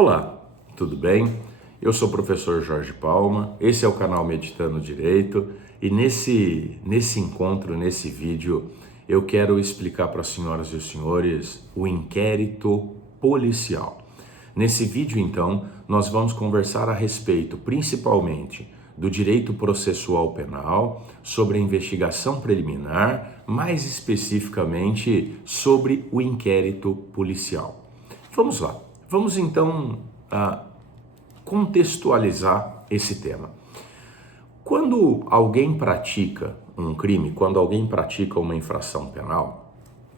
Olá, tudo bem? Eu sou o professor Jorge Palma, esse é o canal Meditando Direito e nesse encontro, nesse vídeo, eu quero explicar para as senhoras e os senhores o inquérito policial. Nesse vídeo, então, nós vamos conversar a respeito, principalmente, do direito processual penal, sobre a investigação preliminar, mais especificamente sobre o inquérito policial. Vamos lá. Vamos então contextualizar esse tema. Quando alguém pratica um crime, quando alguém pratica uma infração penal,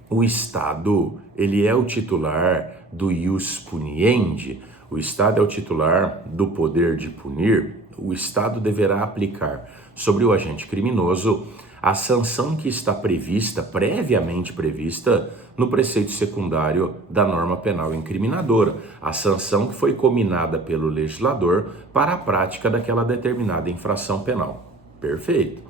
o Estado, ele é o titular do ius puniendi, o Estado é o titular do poder de punir, o Estado deverá aplicar sobre o agente criminoso a sanção que está prevista, previamente prevista, no preceito secundário da norma penal incriminadora, a sanção que foi combinada pelo legislador para a prática daquela determinada infração penal. Perfeito.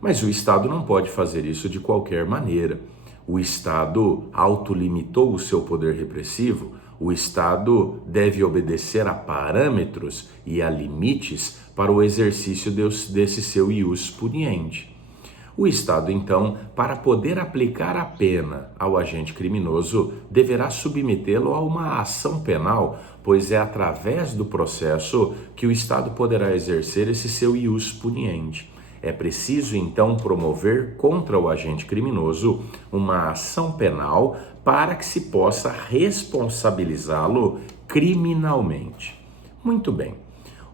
Mas o Estado não pode fazer isso de qualquer maneira. O Estado autolimitou o seu poder repressivo, o Estado deve obedecer a parâmetros e a limites para o exercício desse seu ius puniendi. O Estado, então, para poder aplicar a pena ao agente criminoso, deverá submetê-lo a uma ação penal, pois é através do processo que o Estado poderá exercer esse seu ius puniendi. É preciso, então, promover contra o agente criminoso uma ação penal para que se possa responsabilizá-lo criminalmente. Muito bem.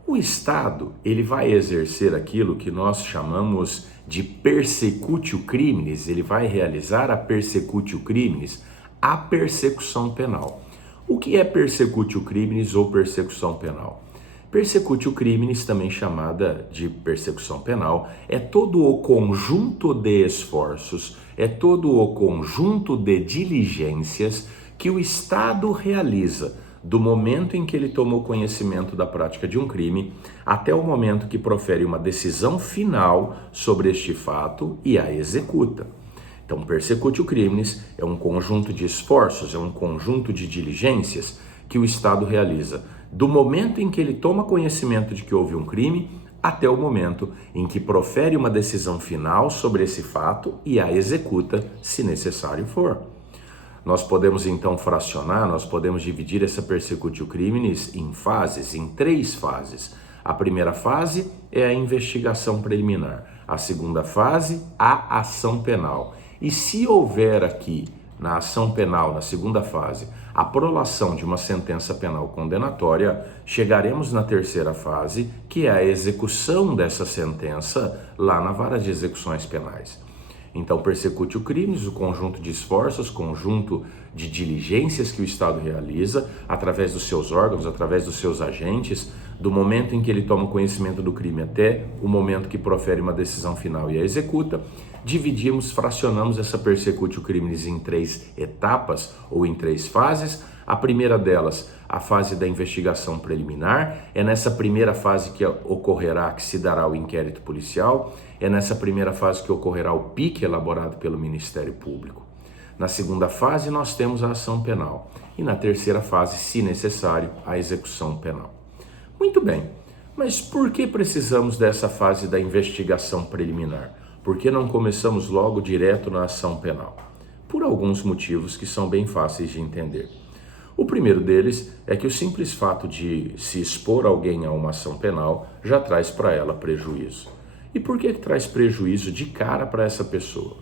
O Estado, ele vai exercer aquilo que nós chamamos de persecutio criminis, ele vai realizar a persecutio criminis, a persecução penal. O que é persecutio criminis ou persecução penal? Persecutio criminis, também chamada de persecução penal, é todo o conjunto de esforços, é todo o conjunto de diligências que o Estado realiza do momento em que ele tomou conhecimento da prática de um crime até o momento que profere uma decisão final sobre este fato e a executa. Então, persecutio criminis é um conjunto de esforços, é um conjunto de diligências que o Estado realiza do momento em que ele toma conhecimento de que houve um crime até o momento em que profere uma decisão final sobre esse fato e a executa, se necessário for. Nós podemos então fracionar, nós podemos dividir essa persecutio criminis em fases, em 3 fases. A primeira fase é a investigação preliminar, a segunda fase, a ação penal. E se houver aqui, na ação penal, na segunda fase, a prolação de uma sentença penal condenatória, chegaremos na terceira fase, que é a execução dessa sentença lá na vara de execuções penais. Então, persecutio criminis, o conjunto de esforços, conjunto de diligências que o Estado realiza através dos seus órgãos, através dos seus agentes, do momento em que ele toma conhecimento do crime até o momento que profere uma decisão final e a executa. Dividimos, fracionamos essa persecutio criminis em 3 etapas ou em 3 fases. A primeira delas, a fase da investigação preliminar, é nessa primeira fase que ocorrerá, que se dará o inquérito policial, é nessa primeira fase que ocorrerá o PIC elaborado pelo Ministério Público. Na segunda fase, nós temos a ação penal e na terceira fase, se necessário, a execução penal. Muito bem, mas por que precisamos dessa fase da investigação preliminar? Por que não começamos logo direto na ação penal? Por alguns motivos que são bem fáceis de entender. O primeiro deles é que o simples fato de se expor alguém a uma ação penal já traz para ela prejuízo. E por que traz prejuízo de cara para essa pessoa?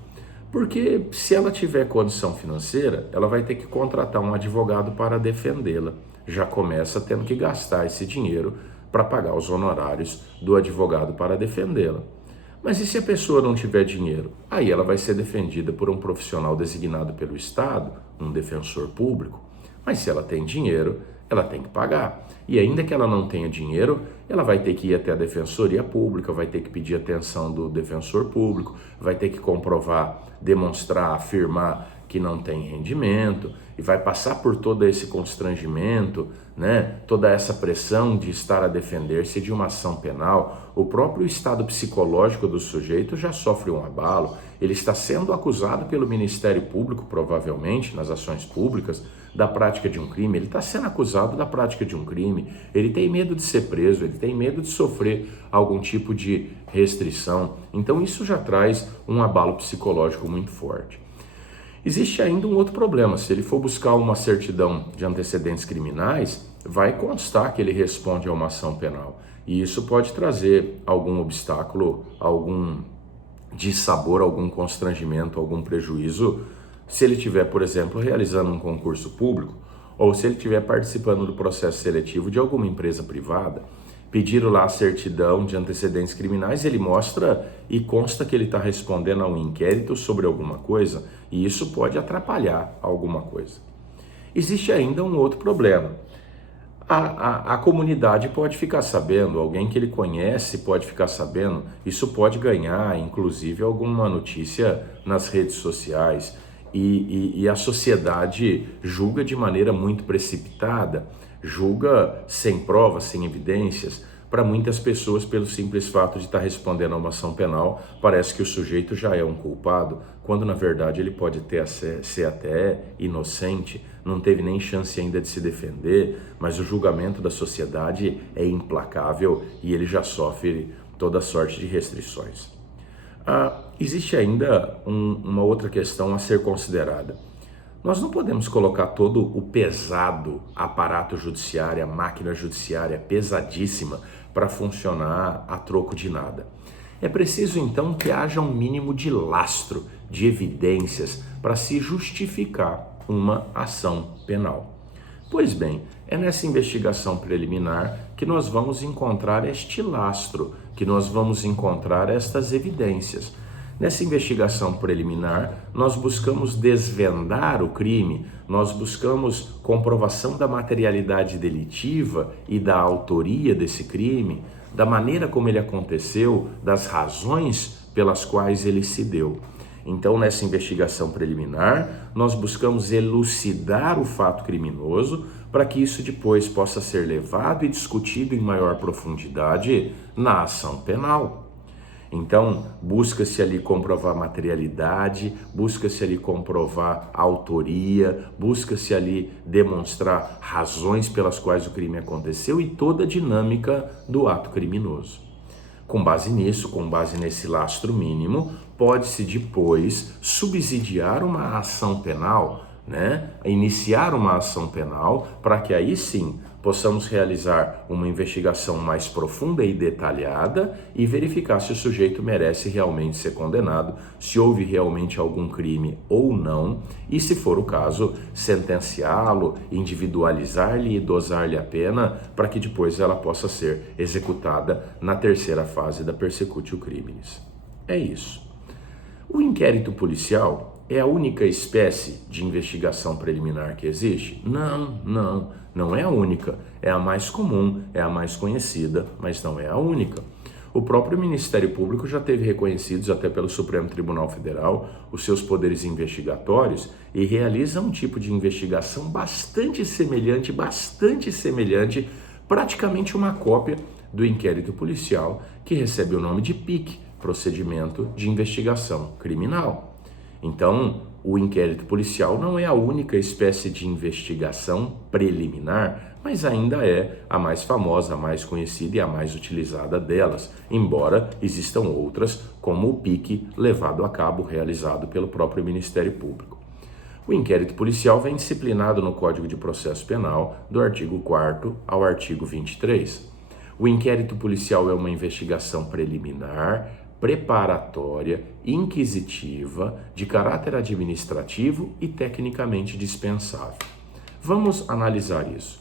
Porque se ela tiver condição financeira, ela vai ter que contratar um advogado para defendê-la. Já começa tendo que gastar esse dinheiro para pagar os honorários do advogado para defendê-la. Mas e se a pessoa não tiver dinheiro? Aí ela vai ser defendida por um profissional designado pelo Estado, um defensor público. Mas se ela tem dinheiro, ela tem que pagar. E ainda que ela não tenha dinheiro, ela vai ter que ir até a Defensoria Pública, vai ter que pedir atenção do defensor público, vai ter que comprovar, demonstrar, afirmar que não tem rendimento e vai passar por todo esse constrangimento, né? Toda essa pressão de estar a defender-se de uma ação penal. O próprio estado psicológico do sujeito já sofre um abalo. Ele está sendo acusado pelo Ministério Público, provavelmente, nas ações públicas, da prática de um crime, ele está sendo acusado da prática de um crime, ele tem medo de ser preso, ele tem medo de sofrer algum tipo de restrição. Então isso já traz um abalo psicológico muito forte. Existe ainda um outro problema: se ele for buscar uma certidão de antecedentes criminais, vai constar que ele responde a uma ação penal. E isso pode trazer algum obstáculo, algum dissabor, algum constrangimento, algum prejuízo, se ele estiver, por exemplo, realizando um concurso público ou se ele estiver participando do processo seletivo de alguma empresa privada. Pediram lá a certidão de antecedentes criminais, ele mostra e consta que ele está respondendo a um inquérito sobre alguma coisa, e isso pode atrapalhar alguma coisa. Existe ainda um outro problema. A comunidade pode ficar sabendo, alguém que ele conhece pode ficar sabendo, isso pode ganhar, inclusive, alguma notícia nas redes sociais, e a sociedade julga de maneira muito precipitada, julga sem provas, sem evidências. Para muitas pessoas, pelo simples fato de estar respondendo a uma ação penal, parece que o sujeito já é um culpado, quando na verdade ele pode ser até inocente, não teve nem chance ainda de se defender, mas o julgamento da sociedade é implacável e ele já sofre toda sorte de restrições. Existe ainda uma outra questão a ser considerada. Nós não podemos colocar todo o pesado aparato judiciário, a máquina judiciária pesadíssima para funcionar a troco de nada. É preciso então que haja um mínimo de lastro, de evidências para se justificar uma ação penal. Pois bem, é nessa investigação preliminar que nós vamos encontrar este lastro, que nós vamos encontrar estas evidências. Nessa investigação preliminar, nós buscamos desvendar o crime, nós buscamos comprovação da materialidade delitiva e da autoria desse crime, da maneira como ele aconteceu, das razões pelas quais ele se deu. Então, nessa investigação preliminar, nós buscamos elucidar o fato criminoso para que isso depois possa ser levado e discutido em maior profundidade na ação penal. Então, busca-se ali comprovar materialidade, busca-se ali comprovar autoria, busca-se ali demonstrar razões pelas quais o crime aconteceu e toda a dinâmica do ato criminoso. Com base nisso, com base nesse lastro mínimo, pode-se depois subsidiar uma ação penal, iniciar uma ação penal, para que aí sim possamos realizar uma investigação mais profunda e detalhada e verificar se o sujeito merece realmente ser condenado, se houve realmente algum crime ou não, e se for o caso, sentenciá-lo, individualizar-lhe e dosar-lhe a pena para que depois ela possa ser executada na terceira fase da persecutio criminis. É isso. O inquérito policial é a única espécie de investigação preliminar que existe? Não é a única. É a mais comum, é a mais conhecida, mas não é a única. O próprio Ministério Público já teve reconhecidos até pelo Supremo Tribunal Federal os seus poderes investigatórios e realiza um tipo de investigação bastante semelhante, praticamente uma cópia do inquérito policial, que recebe o nome de PIC, Procedimento de Investigação Criminal. Então, o inquérito policial não é a única espécie de investigação preliminar, mas ainda é a mais famosa, a mais conhecida e a mais utilizada delas, embora existam outras, como o PIC levado a cabo, realizado pelo próprio Ministério Público. O inquérito policial vem disciplinado no Código de Processo Penal, do artigo 4º ao artigo 23. O inquérito policial é uma investigação preliminar, preparatória, inquisitiva, de caráter administrativo e tecnicamente dispensável. Vamos analisar isso.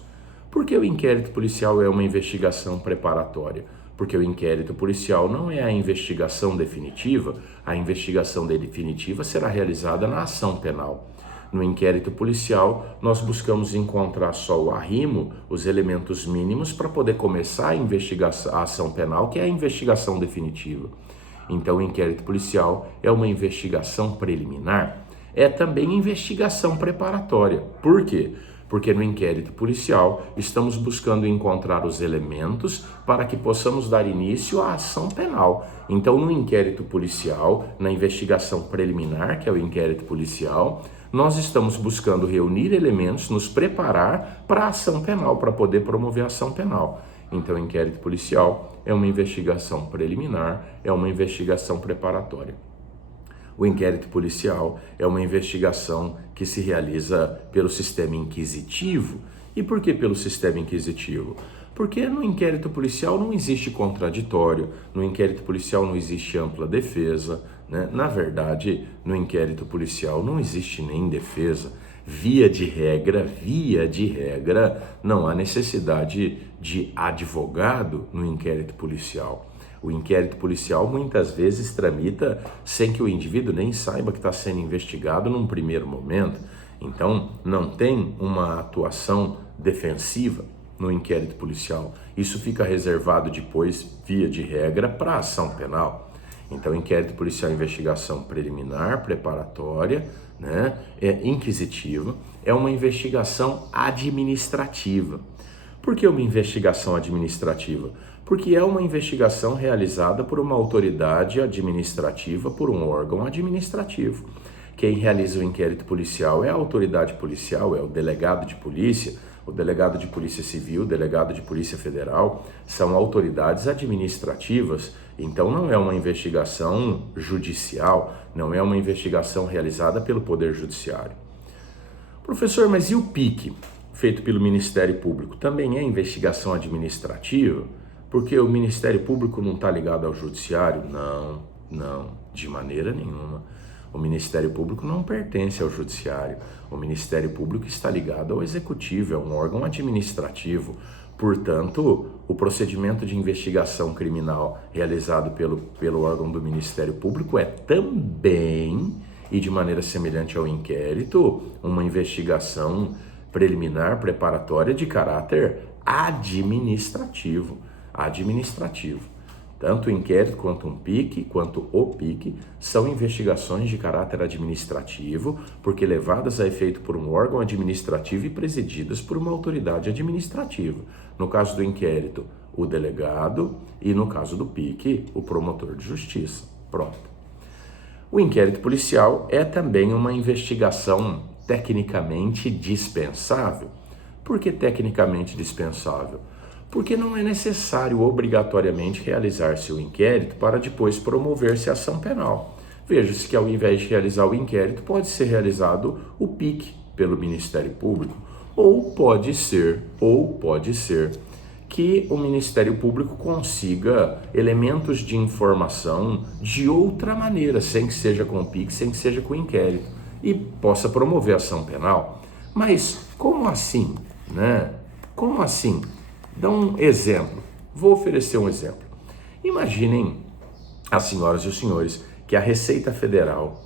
Por que o inquérito policial é uma investigação preparatória? Porque o inquérito policial não é a investigação definitiva, a investigação definitiva será realizada na ação penal. No inquérito policial, nós buscamos encontrar só o arrimo, os elementos mínimos para poder começar a ação penal, que é a investigação definitiva. Então, o inquérito policial é uma investigação preliminar, é também investigação preparatória. Por quê? Porque no inquérito policial estamos buscando encontrar os elementos para que possamos dar início à ação penal. Então, no inquérito policial, na investigação preliminar, que é o inquérito policial, nós estamos buscando reunir elementos, nos preparar para a ação penal, para poder promover a ação penal. Então, o inquérito policial é uma investigação preliminar, é uma investigação preparatória. O inquérito policial é uma investigação que se realiza pelo sistema inquisitivo. E por que pelo sistema inquisitivo? Porque no inquérito policial não existe contraditório, no inquérito policial não existe ampla defesa, né? Na verdade, no inquérito policial não existe nem defesa. Via de regra, não há necessidade de advogado no inquérito policial. O inquérito policial muitas vezes tramita sem que o indivíduo nem saiba que está sendo investigado num primeiro momento. Então, não tem uma atuação defensiva no inquérito policial. Isso fica reservado depois, via de regra, para a ação penal. Então, inquérito policial é investigação preliminar, preparatória, né? É inquisitiva, é uma investigação administrativa. Por que uma investigação administrativa? Porque é uma investigação realizada por uma autoridade administrativa, por um órgão administrativo. Quem realiza o inquérito policial é a autoridade policial, é o delegado de polícia, o delegado de polícia civil, o delegado de polícia federal, são autoridades administrativas, então não é uma investigação judicial, não é uma investigação realizada pelo Poder Judiciário. Professor, mas e o PIC, feito pelo Ministério Público, também é investigação administrativa? Porque o Ministério Público não está ligado ao Judiciário? Não, de maneira nenhuma. O Ministério Público não pertence ao Judiciário. O Ministério Público está ligado ao Executivo, é um órgão administrativo. Portanto, o procedimento de investigação criminal realizado pelo órgão do Ministério Público é também, e de maneira semelhante ao inquérito, uma investigação preliminar, preparatória de caráter administrativo. Tanto o inquérito quanto o PIC são investigações de caráter administrativo, porque levadas a efeito por um órgão administrativo e presididas por uma autoridade administrativa. No caso do inquérito, o delegado, e no caso do PIC, o promotor de justiça. Pronto. O inquérito policial é também uma investigação tecnicamente dispensável. Por que tecnicamente dispensável? Porque não é necessário obrigatoriamente realizar-se o inquérito para depois promover-se a ação penal. Veja-se que ao invés de realizar o inquérito, pode ser realizado o PIC pelo Ministério Público, ou pode ser que o Ministério Público consiga elementos de informação de outra maneira, sem que seja com o PIC, sem que seja com o inquérito, e possa promover a ação penal. Mas como assim, né? Como assim? Dá um exemplo. Vou oferecer um exemplo. Imaginem, as senhoras e os senhores, que a Receita Federal,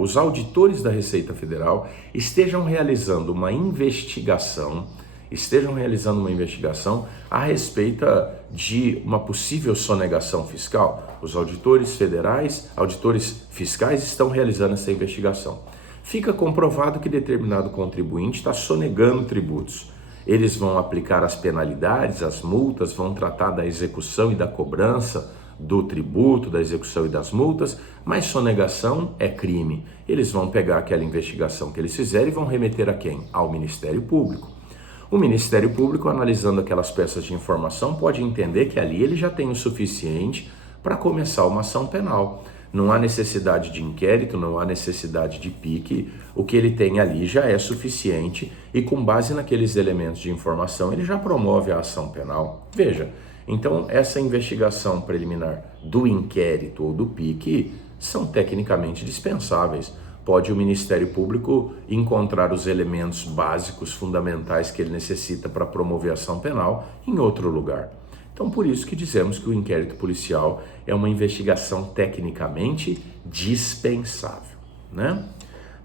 os auditores da Receita Federal estejam realizando uma investigação a respeito de uma possível sonegação fiscal. Os auditores fiscais estão realizando essa investigação. Fica comprovado que determinado contribuinte está sonegando tributos. Eles vão aplicar as penalidades, as multas, vão tratar da execução e da cobrança do tributo, da execução e das multas, mas sonegação é crime. Eles vão pegar aquela investigação que eles fizerem e vão remeter a quem? Ao Ministério Público. O Ministério Público, analisando aquelas peças de informação, pode entender que ali ele já tem o suficiente para começar uma ação penal. Não há necessidade de inquérito, não há necessidade de PIC, o que ele tem ali já é suficiente e com base naqueles elementos de informação ele já promove a ação penal. Veja, então essa investigação preliminar do inquérito ou do PIC são tecnicamente dispensáveis. Pode o Ministério Público encontrar os elementos básicos, fundamentais que ele necessita para promover a ação penal em outro lugar. Então, por isso que dizemos que o inquérito policial é uma investigação tecnicamente dispensável, né?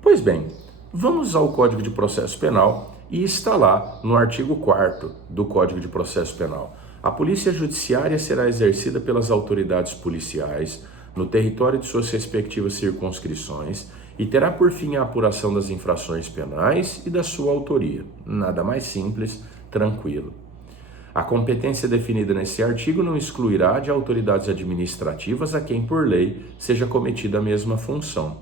Pois bem, vamos ao Código de Processo Penal e está lá no artigo 4º do Código de Processo Penal. A polícia judiciária será exercida pelas autoridades policiais no território de suas respectivas circunscrições e terá por fim a apuração das infrações penais e da sua autoria. Nada mais simples, tranquilo. A competência definida nesse artigo não excluirá de autoridades administrativas a quem, por lei, seja cometida a mesma função.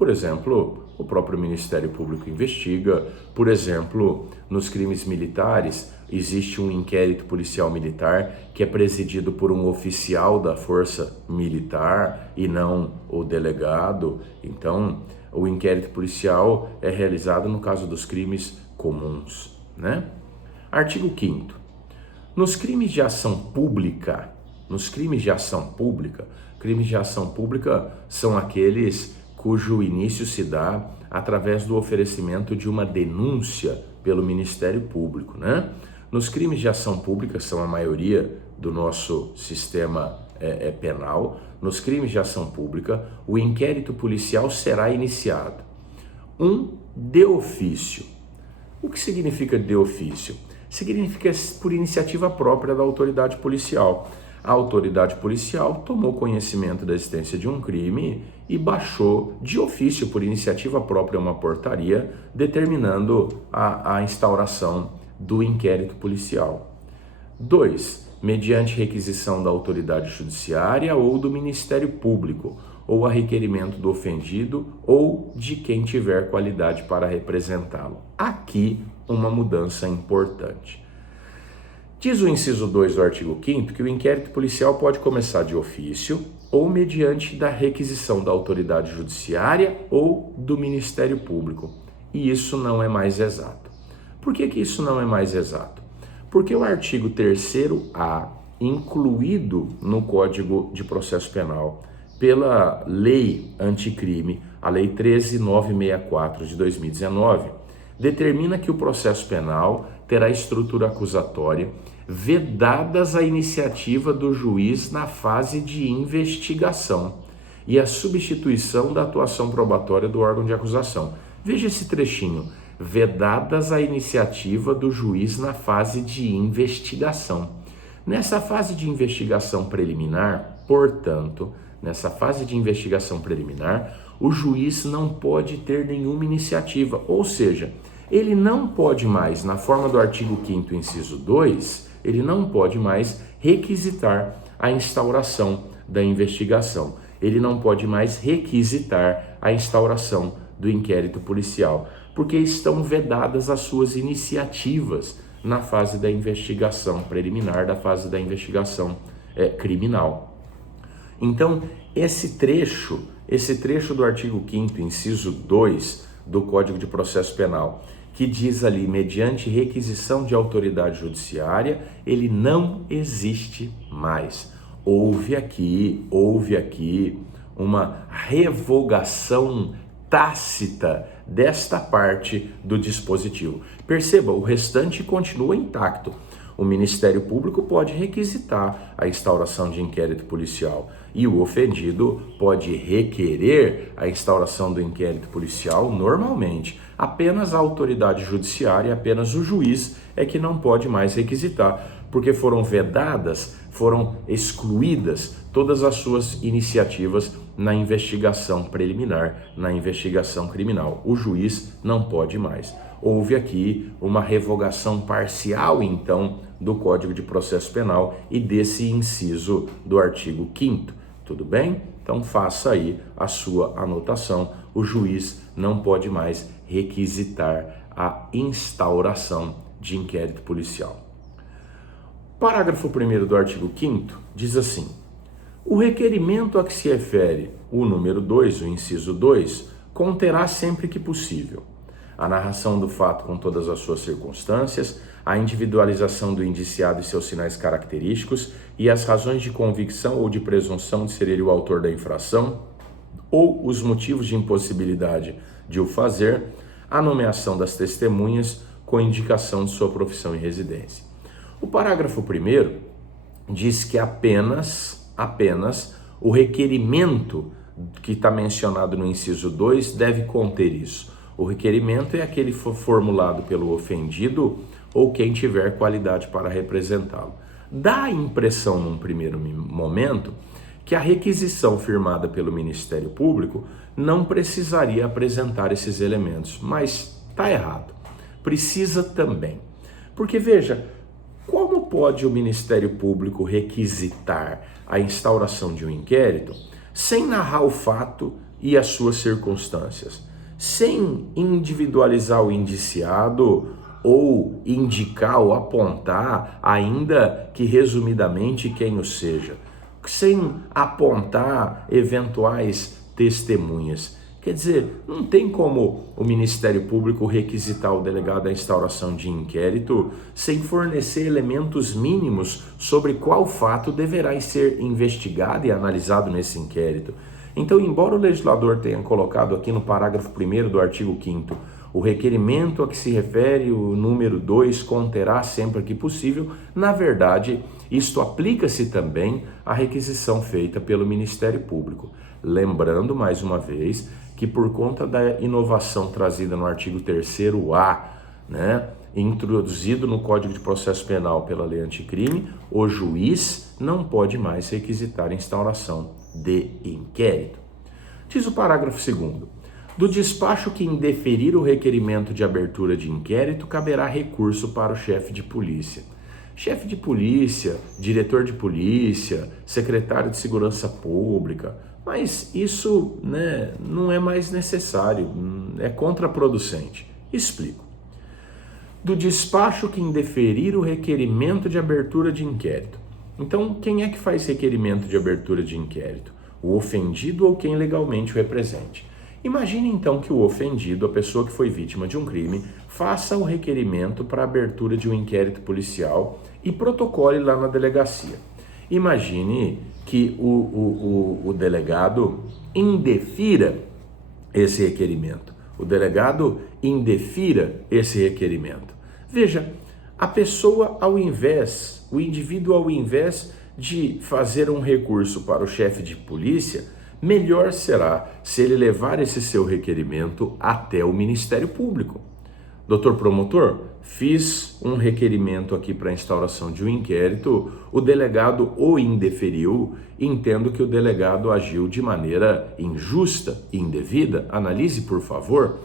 Por exemplo, o próprio Ministério Público investiga. Por exemplo, nos crimes militares, existe um inquérito policial militar que é presidido por um oficial da Força Militar e não o delegado. Então, o inquérito policial é realizado no caso dos crimes comuns, né? Artigo 5º. Nos crimes de ação pública, crimes de ação pública são aqueles cujo início se dá através do oferecimento de uma denúncia pelo Ministério Público, né? Nos crimes de ação pública, são a maioria do nosso sistema penal, nos crimes de ação pública, o inquérito policial será iniciado. De ofício. O que significa de ofício? Significa por iniciativa própria da autoridade policial. A autoridade policial tomou conhecimento da existência de um crime e baixou de ofício, por iniciativa própria, uma portaria determinando a instauração do inquérito policial. 2. Mediante requisição da autoridade judiciária ou do Ministério Público, ou a requerimento do ofendido ou de quem tiver qualidade para representá-lo. Aqui, uma mudança importante. Diz o inciso 2 do artigo 5º que o inquérito policial pode começar de ofício ou mediante da requisição da autoridade judiciária ou do Ministério Público. E isso não é mais exato. Por que isso não é mais exato? Porque o artigo 3º-A, incluído no Código de Processo Penal pela Lei Anticrime, a Lei 13.964 de 2019, determina que o processo penal terá estrutura acusatória vedadas a iniciativa do juiz na fase de investigação e a substituição da atuação probatória do órgão de acusação. Veja esse trechinho. Vedadas a iniciativa do juiz na fase de investigação. Nessa fase de investigação preliminar, portanto, o juiz não pode ter nenhuma iniciativa, ou seja, ele não pode mais, na forma do artigo 5º, inciso 2, ele não pode mais requisitar a instauração da investigação. Ele não pode mais requisitar a instauração do inquérito policial, porque estão vedadas as suas iniciativas na fase da investigação preliminar, da fase da investigação criminal. Então, esse trecho do artigo 5º, inciso 2 do Código de Processo Penal, que diz ali, mediante requisição de autoridade judiciária, ele não existe mais. Houve aqui uma revogação tácita desta parte do dispositivo. Perceba, o restante continua intacto. O Ministério Público pode requisitar a instauração de inquérito policial e o ofendido pode requerer a instauração do inquérito policial normalmente. Apenas a autoridade judiciária, apenas o juiz é que não pode mais requisitar, porque foram vedadas, foram excluídas todas as suas iniciativas na investigação preliminar, na investigação criminal. O juiz não pode mais. Houve aqui uma revogação parcial, então, do Código de Processo Penal e desse inciso do artigo 5º. Tudo bem? Então faça aí a sua anotação. O juiz não pode mais requisitar a instauração de inquérito policial. Parágrafo 1º do artigo 5º diz assim: o requerimento a que se refere o número 2, o inciso 2, conterá sempre que possível a narração do fato com todas as suas circunstâncias, a individualização do indiciado e seus sinais característicos e as razões de convicção ou de presunção de ser ele o autor da infração ou os motivos de impossibilidade de o fazer, a nomeação das testemunhas com indicação de sua profissão e residência. O parágrafo 1º diz que apenas o requerimento que está mencionado no inciso 2 deve conter isso. O requerimento é aquele formulado pelo ofendido ou quem tiver qualidade para representá-lo. Dá a impressão, num primeiro momento, que a requisição firmada pelo Ministério Público não precisaria apresentar esses elementos, mas está errado. Precisa também. Porque, veja, como pode o Ministério Público requisitar a instauração de um inquérito sem narrar o fato e as suas circunstâncias, sem individualizar o indiciado ou indicar ou apontar, ainda que resumidamente, quem o seja, sem apontar eventuais testemunhas. Quer dizer, não tem como o Ministério Público requisitar o delegado à instauração de inquérito sem fornecer elementos mínimos sobre qual fato deverá ser investigado e analisado nesse inquérito. Então, embora o legislador tenha colocado aqui no parágrafo 1º do artigo 5º, o requerimento a que se refere o número 2 conterá sempre que possível, na verdade, isto aplica-se também à requisição feita pelo Ministério Público. Lembrando, mais uma vez, que por conta da inovação trazida no artigo 3º-A, introduzido no Código de Processo Penal pela Lei Anticrime, o juiz não pode mais requisitar a instauração de inquérito. Diz o parágrafo 2º. Do despacho que indeferir o requerimento de abertura de inquérito, caberá recurso para o chefe de polícia. Chefe de polícia, diretor de polícia, secretário de segurança pública, mas isso não é mais necessário, é contraproducente. Explico. Do despacho que indeferir o requerimento de abertura de inquérito. Então, quem é que faz requerimento de abertura de inquérito? O ofendido ou quem legalmente o represente. Imagine então que o ofendido, a pessoa que foi vítima de um crime, faça o requerimento para abertura de um inquérito policial e protocole lá na delegacia. Imagine que o delegado indefira esse requerimento. O delegado indefira esse requerimento. Veja, a pessoa o indivíduo ao invés de fazer um recurso para o chefe de polícia, melhor será se ele levar esse seu requerimento até o Ministério Público. Doutor promotor, fiz um requerimento aqui para a instauração de um inquérito, o delegado o indeferiu, entendo que o delegado agiu de maneira injusta e indevida, analise por favor.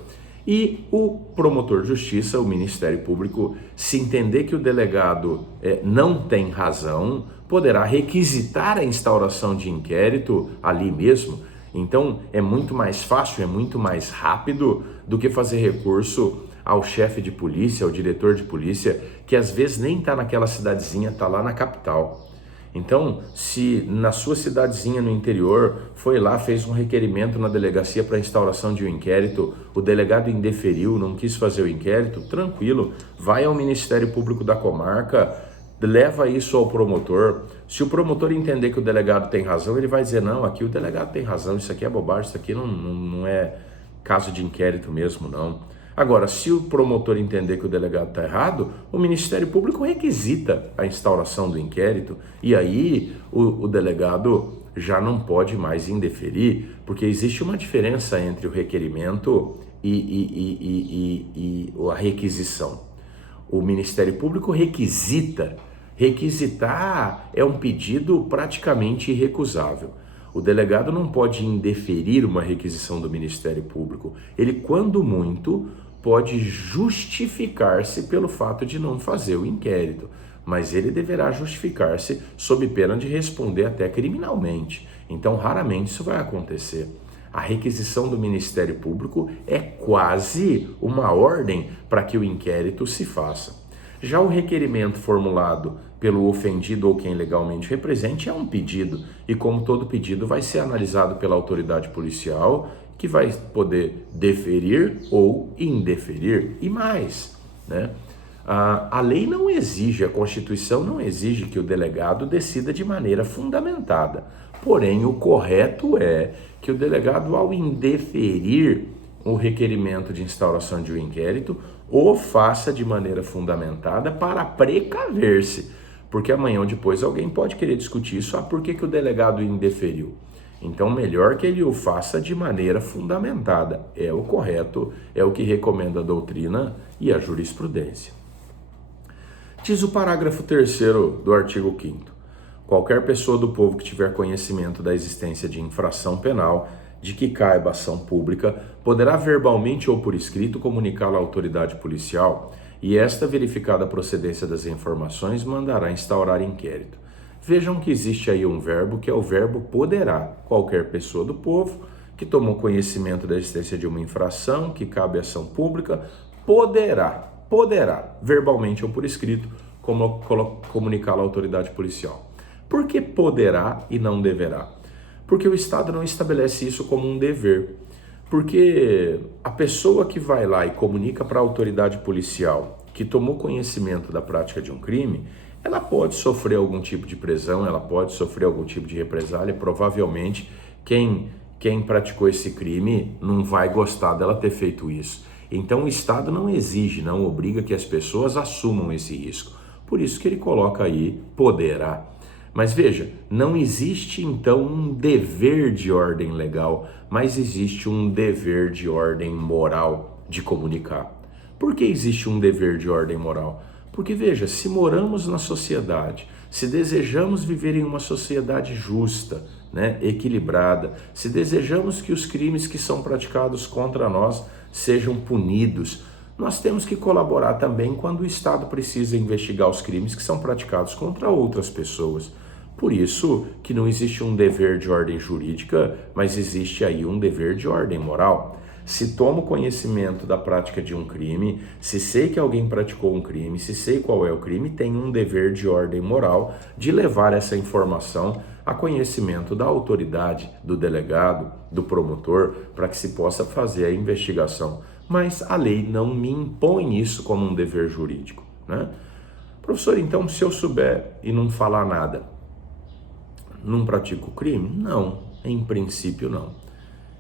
E o promotor de justiça, o Ministério Público, se entender que o delegado não tem razão, poderá requisitar a instauração de inquérito ali mesmo. Então é muito mais fácil, é muito mais rápido do que fazer recurso ao chefe de polícia, ao diretor de polícia, que às vezes nem está naquela cidadezinha, está lá na capital. Então, se na sua cidadezinha no interior foi lá, fez um requerimento na delegacia para instauração de um inquérito, o delegado indeferiu, não quis fazer o inquérito, tranquilo, vai ao Ministério Público da comarca, leva isso ao promotor. Se o promotor entender que o delegado tem razão, ele vai dizer, não, aqui o delegado tem razão, isso aqui é bobagem, isso aqui não é caso de inquérito mesmo, não. Agora, se o promotor entender que o delegado está errado, o Ministério Público requisita a instauração do inquérito e aí o delegado já não pode mais indeferir, porque existe uma diferença entre o requerimento e a requisição. O Ministério Público requisita. Requisitar é um pedido praticamente irrecusável. O delegado não pode indeferir uma requisição do Ministério Público. Ele, quando muito, pode justificar-se pelo fato de não fazer o inquérito, mas ele deverá justificar-se sob pena de responder até criminalmente. Então, raramente isso vai acontecer. A requisição do Ministério Público é quase uma ordem para que o inquérito se faça. Já o requerimento formulado pelo ofendido ou quem legalmente represente é um pedido, e como todo pedido vai ser analisado pela autoridade policial, que vai poder deferir ou indeferir, e mais, a lei não exige, a Constituição não exige que o delegado decida de maneira fundamentada, porém o correto é que o delegado, ao indeferir o requerimento de instauração de um inquérito, o faça de maneira fundamentada para precaver-se, porque amanhã ou depois alguém pode querer discutir isso, por que o delegado indeferiu? Então, melhor que ele o faça de maneira fundamentada. É o correto, é o que recomenda a doutrina e a jurisprudência. Diz o parágrafo 3º do artigo 5º. Qualquer pessoa do povo que tiver conhecimento da existência de infração penal, de que caiba ação pública, poderá verbalmente ou por escrito comunicá-la à autoridade policial e esta, verificada a procedência das informações, mandará instaurar inquérito. Vejam que existe aí um verbo que é o verbo poderá. Qualquer pessoa do povo que tomou conhecimento da existência de uma infração que cabe ação pública, poderá, verbalmente ou por escrito, comunicá-lo à autoridade policial. Por que poderá e não deverá? Porque o Estado não estabelece isso como um dever. Porque a pessoa que vai lá e comunica para a autoridade policial que tomou conhecimento da prática de um crime, ela pode sofrer algum tipo de prisão, ela pode sofrer algum tipo de represália. Provavelmente quem praticou esse crime não vai gostar dela ter feito isso. Então o Estado não exige, não obriga que as pessoas assumam esse risco. Por isso que ele coloca aí poderá. Mas veja, não existe então um dever de ordem legal, mas existe um dever de ordem moral de comunicar. Por que existe um dever de ordem moral? Porque veja, se moramos na sociedade, se desejamos viver em uma sociedade justa, equilibrada, se desejamos que os crimes que são praticados contra nós sejam punidos, nós temos que colaborar também quando o Estado precisa investigar os crimes que são praticados contra outras pessoas. Por isso que não existe um dever de ordem jurídica, mas existe aí um dever de ordem moral. Se tomo conhecimento da prática de um crime, se sei que alguém praticou um crime, se sei qual é o crime, tenho um dever de ordem moral de levar essa informação a conhecimento da autoridade, do delegado, do promotor, para que se possa fazer a investigação. Mas a lei não me impõe isso como um dever jurídico, Professor, então se eu souber e não falar nada, não pratico crime? Não, em princípio não.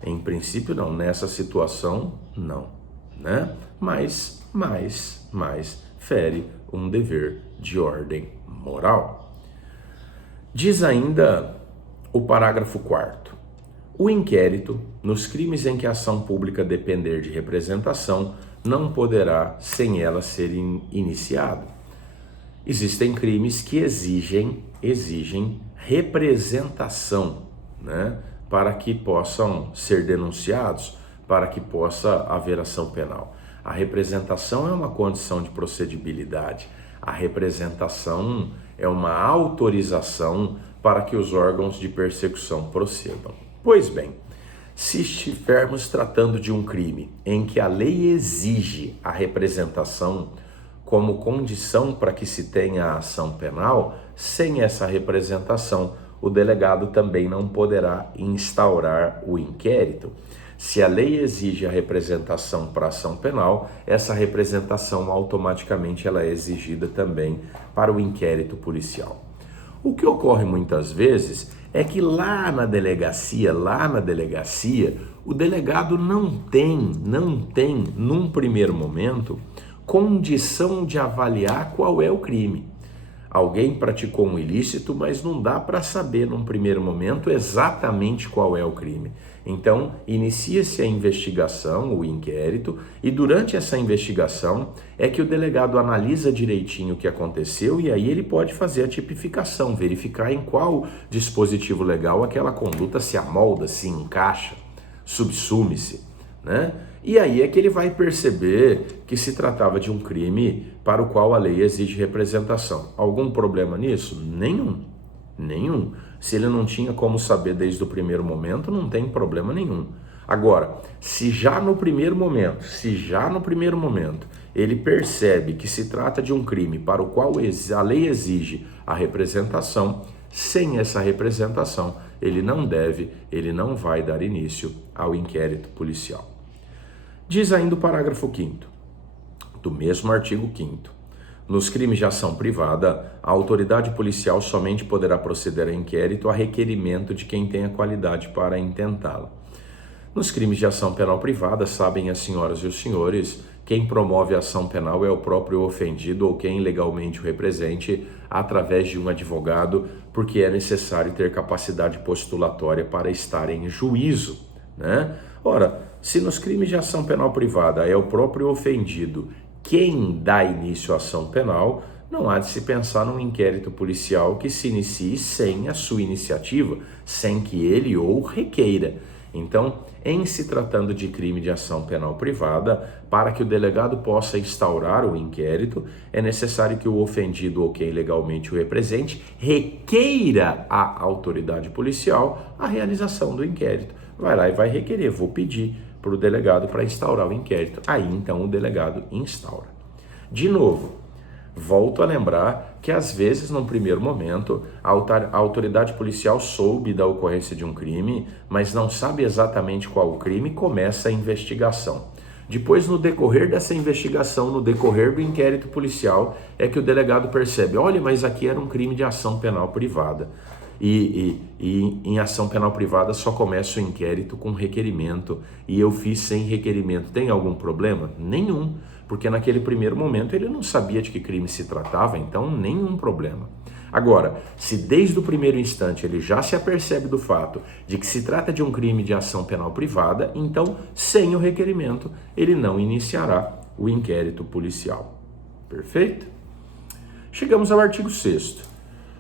Em princípio não, nessa situação não, Mas fere um dever de ordem moral. Diz ainda o parágrafo 4º. O inquérito, nos crimes em que a ação pública depender de representação, não poderá sem ela ser iniciado. Existem crimes que exigem representação, para que possam ser denunciados, para que possa haver ação penal. A representação é uma condição de procedibilidade. A representação é uma autorização para que os órgãos de persecução procedam. Pois bem, se estivermos tratando de um crime em que a lei exige a representação como condição para que se tenha a ação penal, sem essa representação, o delegado também não poderá instaurar o inquérito. Se a lei exige a representação para a ação penal, essa representação automaticamente ela é exigida também para o inquérito policial. O que ocorre muitas vezes é que lá na delegacia, o delegado não tem, num primeiro momento, condição de avaliar qual é o crime. Alguém praticou um ilícito, mas não dá para saber num primeiro momento exatamente qual é o crime. Então, inicia-se a investigação, o inquérito, e durante essa investigação é que o delegado analisa direitinho o que aconteceu e aí ele pode fazer a tipificação, verificar em qual dispositivo legal aquela conduta se amolda, se encaixa, subsume-se, E aí é que ele vai perceber que se tratava de um crime para o qual a lei exige representação. Algum problema nisso? Nenhum. Se ele não tinha como saber desde o primeiro momento, não tem problema nenhum. Agora, se já no primeiro momento, ele percebe que se trata de um crime para o qual a lei exige a representação, sem essa representação, ele não vai dar início ao inquérito policial. Diz ainda o parágrafo 5º, do mesmo artigo 5º. Nos crimes de ação privada, a autoridade policial somente poderá proceder a inquérito a requerimento de quem tenha qualidade para intentá-lo. Nos crimes de ação penal privada, sabem as senhoras e os senhores, quem promove a ação penal é o próprio ofendido ou quem legalmente o represente através de um advogado, porque é necessário ter capacidade postulatória para estar em juízo, Ora, se nos crimes de ação penal privada é o próprio ofendido quem dá início à ação penal, não há de se pensar num inquérito policial que se inicie sem a sua iniciativa, sem que ele ou requeira. Então, em se tratando de crime de ação penal privada, para que o delegado possa instaurar o inquérito, é necessário que o ofendido ou quem legalmente o represente requeira à autoridade policial a realização do inquérito. Vai lá e vai requerer, vou pedir para o delegado para instaurar o inquérito. Aí, então, o delegado instaura. De novo, volto a lembrar que às vezes, num primeiro momento, a autoridade policial soube da ocorrência de um crime, mas não sabe exatamente qual o crime, e começa a investigação. Depois, no decorrer dessa investigação, no decorrer do inquérito policial, é que o delegado percebe, olha, mas aqui era um crime de ação penal privada. E em ação penal privada só começa o inquérito com requerimento, e eu fiz sem requerimento. Tem algum problema? Nenhum, porque naquele primeiro momento ele não sabia de que crime se tratava, então nenhum problema. Agora, se desde o primeiro instante ele já se apercebe do fato de que se trata de um crime de ação penal privada, então, sem o requerimento, ele não iniciará o inquérito policial. Perfeito? Chegamos ao artigo 6º.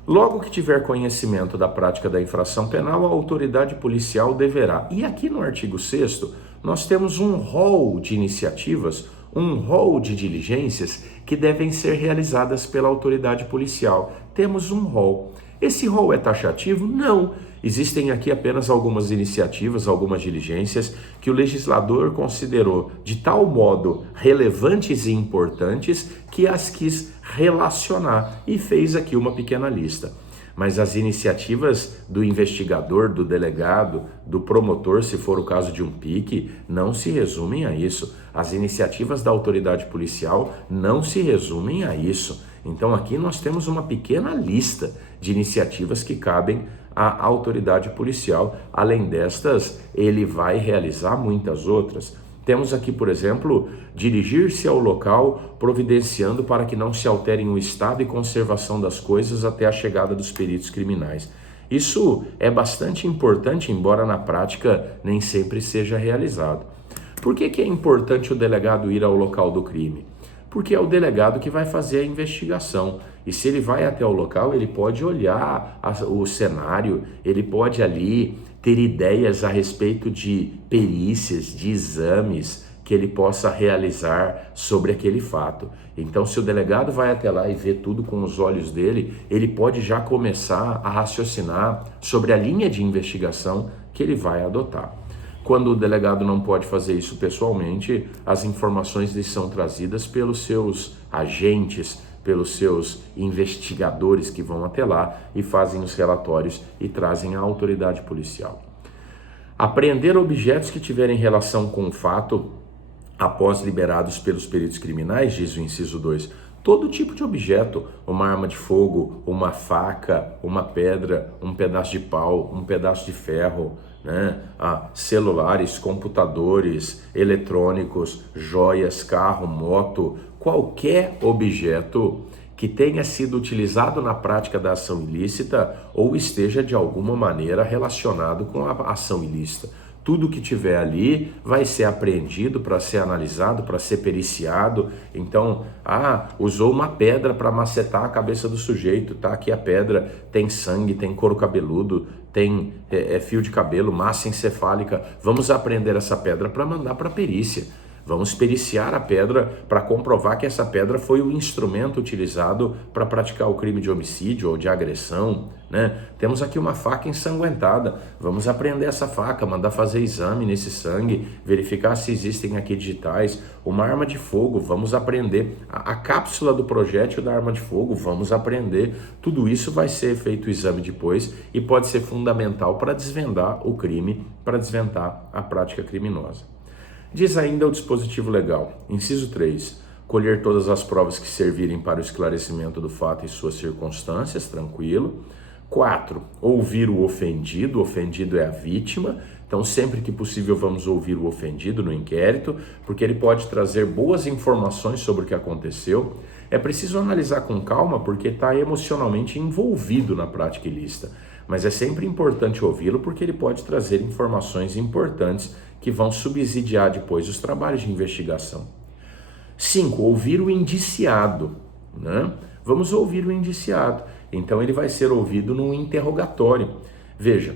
Logo que tiver conhecimento da prática da infração penal, a autoridade policial deverá. E aqui no artigo 6º, nós temos um rol de iniciativas, um rol de diligências que devem ser realizadas pela autoridade policial. Temos um rol. Esse rol é taxativo? Não. Existem aqui apenas algumas iniciativas, algumas diligências que o legislador considerou de tal modo relevantes e importantes que as quis relacionar e fez aqui uma pequena lista. Mas as iniciativas do investigador, do delegado, do promotor, se for o caso de um PIC, não se resumem a isso. As iniciativas da autoridade policial não se resumem a isso. Então aqui nós temos uma pequena lista de iniciativas que cabem à autoridade policial. Além destas, ele vai realizar muitas outras. Temos aqui, por exemplo, dirigir-se ao local providenciando para que não se alterem o estado e conservação das coisas até a chegada dos peritos criminais. Isso é bastante importante, embora na prática nem sempre seja realizado. Por que é importante o delegado ir ao local do crime? Porque é o delegado que vai fazer a investigação. E se ele vai até o local, ele pode olhar o cenário, ele pode ali ter ideias a respeito de perícias, de exames que ele possa realizar sobre aquele fato. Então, se o delegado vai até lá e vê tudo com os olhos dele, ele pode já começar a raciocinar sobre a linha de investigação que ele vai adotar. Quando o delegado não pode fazer isso pessoalmente, as informações lhe são trazidas pelos seus agentes, pelos seus investigadores que vão até lá e fazem os relatórios e trazem à autoridade policial. Apreender objetos que tiverem relação com o fato após liberados pelos peritos criminais, diz o inciso 2, todo tipo de objeto, uma arma de fogo, uma faca, uma pedra, um pedaço de pau, um pedaço de ferro, celulares, computadores, eletrônicos, joias, carro, moto, qualquer objeto que tenha sido utilizado na prática da ação ilícita ou esteja de alguma maneira relacionado com a ação ilícita. Tudo que tiver ali vai ser apreendido para ser analisado, para ser periciado. Então, usou uma pedra para macetar a cabeça do sujeito, tá? Aqui a pedra tem sangue, tem couro cabeludo, tem fio de cabelo, massa encefálica. Vamos apreender essa pedra para mandar para a perícia. Vamos periciar a pedra para comprovar que essa pedra foi o instrumento utilizado para praticar o crime de homicídio ou de agressão, né? Temos aqui uma faca ensanguentada. Vamos apreender essa faca, mandar fazer exame nesse sangue, verificar se existem aqui digitais. Uma arma de fogo, vamos aprender a cápsula do projétil da arma de fogo, vamos aprender. Tudo isso vai ser feito o exame depois e pode ser fundamental para desvendar o crime, para desvendar a prática criminosa. Diz ainda o dispositivo legal, inciso 3, colher todas as provas que servirem para o esclarecimento do fato e suas circunstâncias, tranquilo. 4, ouvir o ofendido é a vítima, então sempre que possível vamos ouvir o ofendido no inquérito, porque ele pode trazer boas informações sobre o que aconteceu. É preciso analisar com calma porque está emocionalmente envolvido na prática ilícita, mas é sempre importante ouvi-lo porque ele pode trazer informações importantes que vão subsidiar depois os trabalhos de investigação. 5, ouvir o indiciado, né? Vamos ouvir o indiciado. Então ele vai ser ouvido num interrogatório. Veja,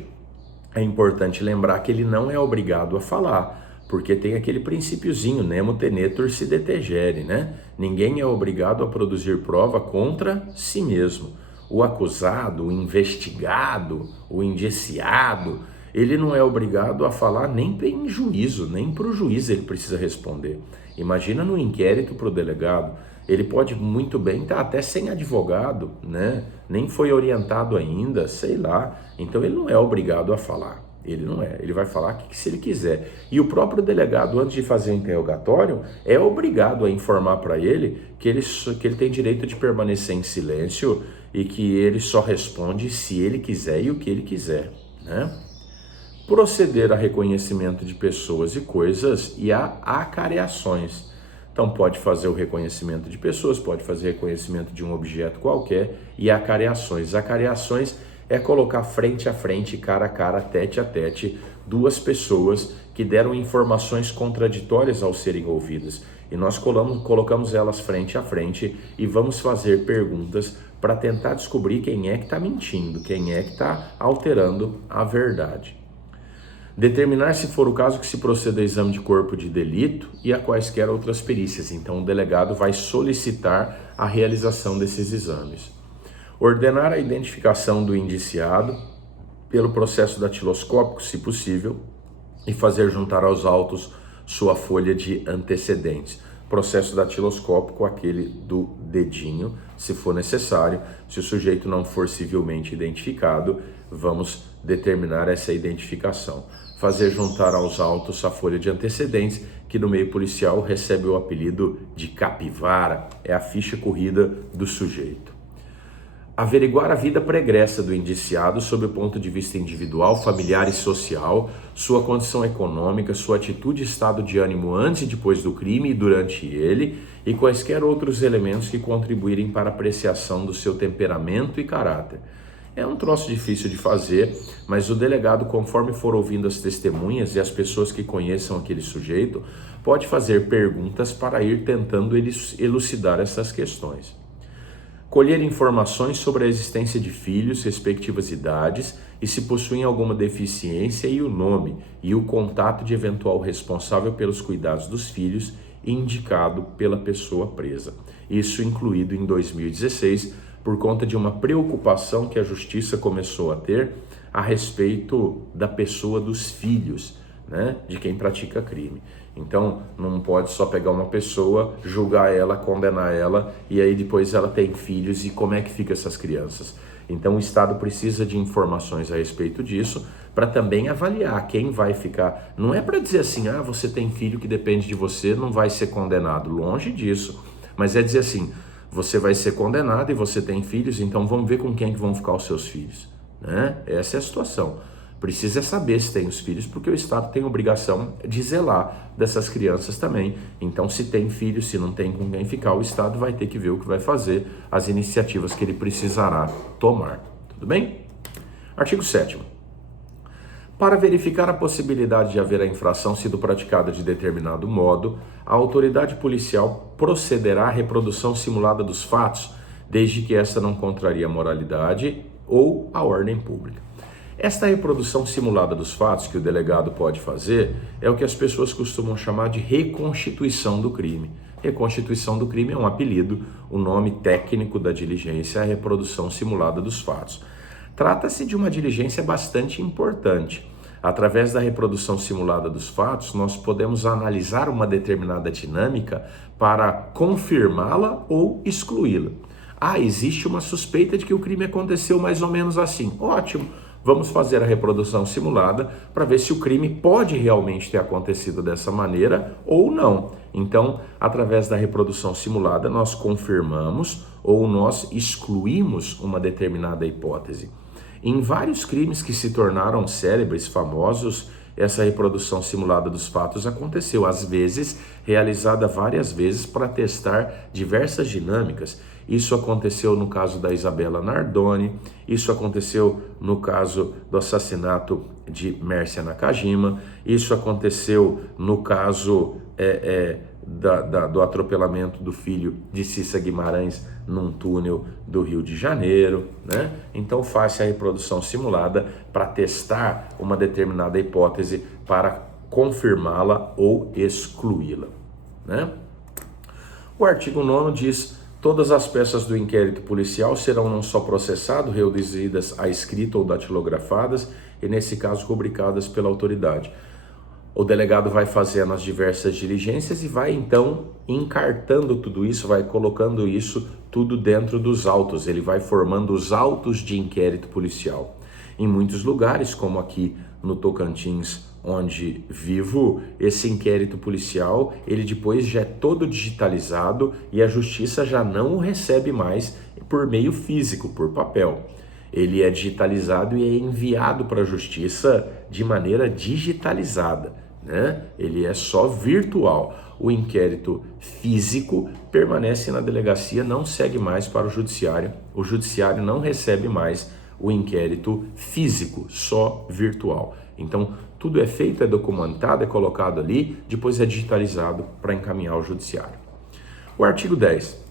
é importante lembrar que ele não é obrigado a falar, porque tem aquele princípiozinho, nemo tenetur si detegere, né? Ninguém é obrigado a produzir prova contra si mesmo. O acusado, o investigado, o indiciado, ele não é obrigado a falar nem em juízo, nem para o juiz ele precisa responder. Imagina no inquérito para o delegado, ele pode muito bem estar até sem advogado, né? Nem foi orientado ainda, sei lá. Então ele não é obrigado a falar. Ele não é. Ele vai falar que se ele quiser. E o próprio delegado, antes de fazer o interrogatório, é obrigado a informar para ele que ele tem direito de permanecer em silêncio e que ele só responde se ele quiser e o que ele quiser, né? Proceder a reconhecimento de pessoas e coisas e a acareações. Então pode fazer o reconhecimento de pessoas, pode fazer reconhecimento de um objeto qualquer e acareações. Acareações é colocar frente a frente, cara a cara, tete a tete, duas pessoas que deram informações contraditórias ao serem ouvidas. E nós colocamos elas frente a frente e vamos fazer perguntas para tentar descobrir quem é que está mentindo, quem é que está alterando a verdade. Determinar, se for o caso, que se proceda a exame de corpo de delito e a quaisquer outras perícias. Então, o delegado vai solicitar a realização desses exames. Ordenar a identificação do indiciado pelo processo datiloscópico, se possível, e fazer juntar aos autos sua folha de antecedentes. Processo datiloscópico, aquele do dedinho, se for necessário. Se o sujeito não for civilmente identificado, vamos determinar essa identificação. Fazer juntar aos autos a folha de antecedentes, que no meio policial recebe o apelido de capivara, é a ficha corrida do sujeito. Averiguar a vida pregressa do indiciado sob o ponto de vista individual, familiar e social, sua condição econômica, sua atitude e estado de ânimo antes e depois do crime e durante ele, e quaisquer outros elementos que contribuírem para a apreciação do seu temperamento e caráter. É um troço difícil de fazer, mas o delegado, conforme for ouvindo as testemunhas e as pessoas que conheçam aquele sujeito, pode fazer perguntas para ir tentando elucidar essas questões. Colher informações sobre a existência de filhos, respectivas idades e se possuem alguma deficiência e o nome e o contato de eventual responsável pelos cuidados dos filhos indicado pela pessoa presa. Isso incluído em 2016 por conta de uma preocupação que a Justiça começou a ter a respeito da pessoa dos filhos, né, de quem pratica crime. Então, não pode só pegar uma pessoa, julgar ela, condenar ela, e aí depois ela tem filhos, e como é que fica essas crianças? Então, o Estado precisa de informações a respeito disso, para também avaliar quem vai ficar. Não é para dizer assim, você tem filho que depende de você, não vai ser condenado. Longe disso. Mas é dizer assim, você vai ser condenado e você tem filhos, então vamos ver com quem que vão ficar os seus filhos, né? Essa é a situação. Precisa saber se tem os filhos, porque o Estado tem obrigação de zelar dessas crianças também. Então, se tem filhos, se não tem com quem ficar, o Estado vai ter que ver o que vai fazer, as iniciativas que ele precisará tomar. Tudo bem? Artigo 7º. Para verificar a possibilidade de haver a infração sido praticada de determinado modo, a autoridade policial procederá à reprodução simulada dos fatos, desde que esta não contraria a moralidade ou a ordem pública. Esta reprodução simulada dos fatos que o delegado pode fazer é o que as pessoas costumam chamar de reconstituição do crime. Reconstituição do crime é um apelido, o nome técnico da diligência é a reprodução simulada dos fatos. Trata-se de uma diligência bastante importante. Através da reprodução simulada dos fatos, nós podemos analisar uma determinada dinâmica para confirmá-la ou excluí-la. Existe uma suspeita de que o crime aconteceu mais ou menos assim. Ótimo! Vamos fazer a reprodução simulada para ver se o crime pode realmente ter acontecido dessa maneira ou não. Então, através da reprodução simulada, nós confirmamos ou nós excluímos uma determinada hipótese. Em vários crimes que se tornaram célebres, famosos, essa reprodução simulada dos fatos aconteceu, às vezes, realizada várias vezes para testar diversas dinâmicas. Isso aconteceu no caso da Isabella Nardoni, isso aconteceu no caso do assassinato de Mércia Nakajima, isso aconteceu no caso do atropelamento do filho de Cissa Guimarães num túnel do Rio de Janeiro, né? Então faz a reprodução simulada para testar uma determinada hipótese para confirmá-la ou excluí-la, né? O artigo 9º diz: todas as peças do inquérito policial serão não só processadas, reduzidas a escrita ou datilografadas e, nesse caso, rubricadas pela autoridade. O delegado vai fazendo as diversas diligências e vai, então, encartando tudo isso, vai colocando isso tudo dentro dos autos. Ele vai formando os autos de inquérito policial. Em muitos lugares, como aqui no Tocantins, onde vivo, esse inquérito policial, ele depois já é todo digitalizado e a justiça já não o recebe mais por meio físico, por papel. Ele é digitalizado e é enviado para a justiça de maneira digitalizada, né? Ele é só virtual. O inquérito físico permanece na delegacia, não segue mais para o judiciário não recebe mais o inquérito físico, só virtual. Então, tudo é feito, é documentado, é colocado ali, depois é digitalizado para encaminhar ao judiciário. O artigo 10.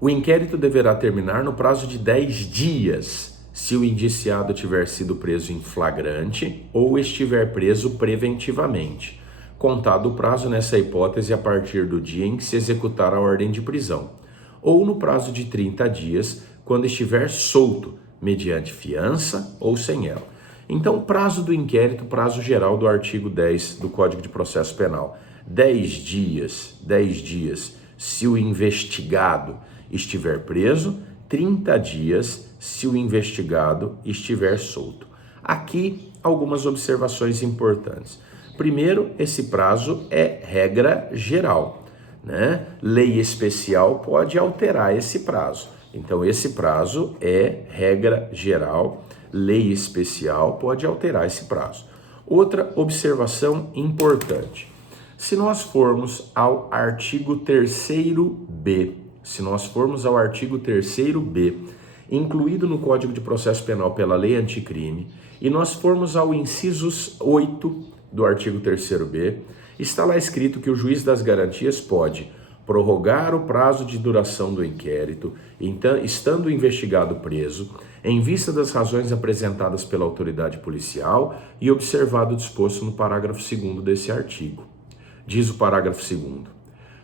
O inquérito deverá terminar no prazo de 10 dias, se o indiciado tiver sido preso em flagrante ou estiver preso preventivamente, contado o prazo nessa hipótese a partir do dia em que se executar a ordem de prisão, ou no prazo de 30 dias, quando estiver solto, mediante fiança ou sem ela. Então, prazo do inquérito, prazo geral do artigo 10 do Código de Processo Penal, 10 dias se o investigado estiver preso, 30 dias se o investigado estiver solto. Aqui, algumas observações importantes. Primeiro, esse prazo é regra geral, né? Lei especial pode alterar esse prazo. Então, esse prazo é regra geral, lei especial pode alterar esse prazo. Outra observação importante. Se nós formos ao artigo 3º-B, incluído no Código de Processo Penal pela Lei Anticrime, e nós formos ao inciso 8 do artigo 3º-B, está lá escrito que o juiz das garantias pode prorrogar o prazo de duração do inquérito, então, estando o investigado preso, em vista das razões apresentadas pela autoridade policial e observado o disposto no parágrafo 2º desse artigo. Diz o parágrafo 2º: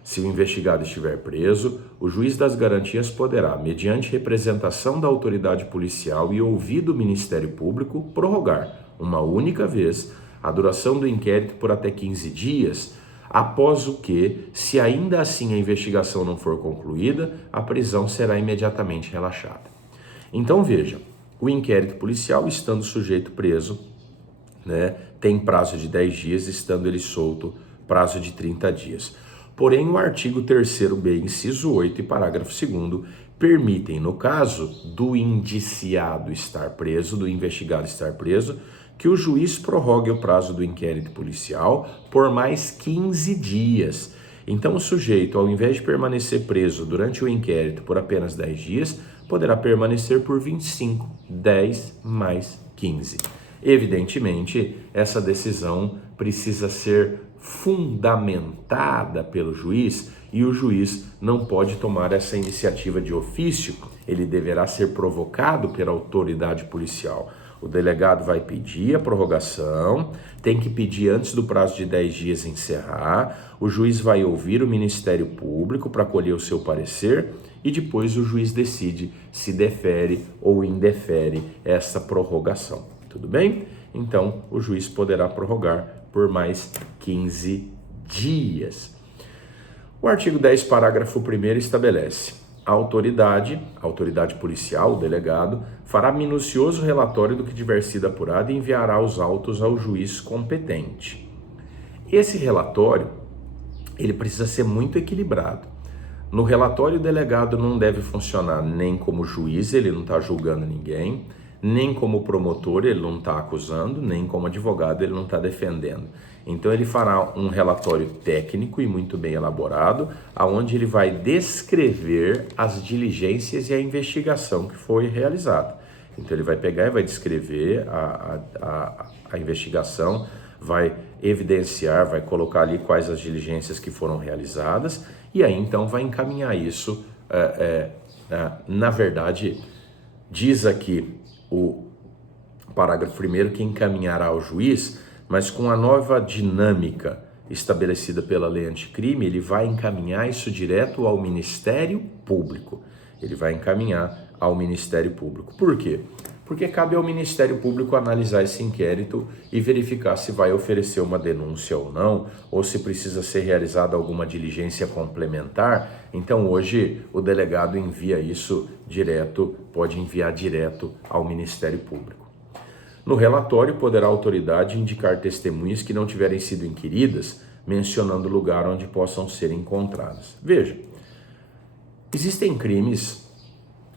se o investigado estiver preso, o juiz das garantias poderá, mediante representação da autoridade policial e ouvido o Ministério Público, prorrogar, uma única vez, a duração do inquérito por até 15 dias, após o que, se ainda assim a investigação não for concluída, a prisão será imediatamente relaxada. Então veja, o inquérito policial, estando o sujeito preso, né, tem prazo de 10 dias, estando ele solto, prazo de 30 dias. Porém, o artigo 3º-B, inciso 8 e parágrafo 2º, permitem, no caso do indiciado estar preso, do investigado estar preso, que o juiz prorrogue o prazo do inquérito policial por mais 15 dias. Então, o sujeito, ao invés de permanecer preso durante o inquérito por apenas 10 dias, poderá permanecer por 25, 10 mais 15. Evidentemente, essa decisão precisa ser fundamentada pelo juiz e o juiz não pode tomar essa iniciativa de ofício, ele deverá ser provocado pela autoridade policial. O delegado vai pedir a prorrogação, tem que pedir antes do prazo de 10 dias encerrar, o juiz vai ouvir o Ministério Público para colher o seu parecer e depois o juiz decide se defere ou indefere essa prorrogação. Tudo bem? Então, o juiz poderá prorrogar por mais 15 dias. O artigo 10, parágrafo 1º estabelece: a autoridade policial, o delegado, fará minucioso relatório do que tiver sido apurado e enviará os autos ao juiz competente. Esse relatório, ele precisa ser muito equilibrado. No relatório, o delegado não deve funcionar nem como juiz, ele não está julgando ninguém, nem como promotor, ele não está acusando, nem como advogado, ele não está defendendo. Então ele fará um relatório técnico e muito bem elaborado, aonde ele vai descrever as diligências e a investigação que foi realizada. Então ele vai pegar e vai descrever a investigação, vai evidenciar, vai colocar ali quais as diligências que foram realizadas e aí então vai encaminhar isso. Na verdade, diz aqui o parágrafo 1º que encaminhará ao juiz, mas com a nova dinâmica estabelecida pela lei anticrime, ele vai encaminhar isso direto ao Ministério Público. Ele vai encaminhar ao Ministério Público. Por quê? Porque cabe ao Ministério Público analisar esse inquérito e verificar se vai oferecer uma denúncia ou não, ou se precisa ser realizada alguma diligência complementar. Então hoje o delegado envia isso direto, pode enviar direto ao Ministério Público. No relatório, poderá a autoridade indicar testemunhas que não tiverem sido inquiridas, mencionando o lugar onde possam ser encontradas. Veja, existem crimes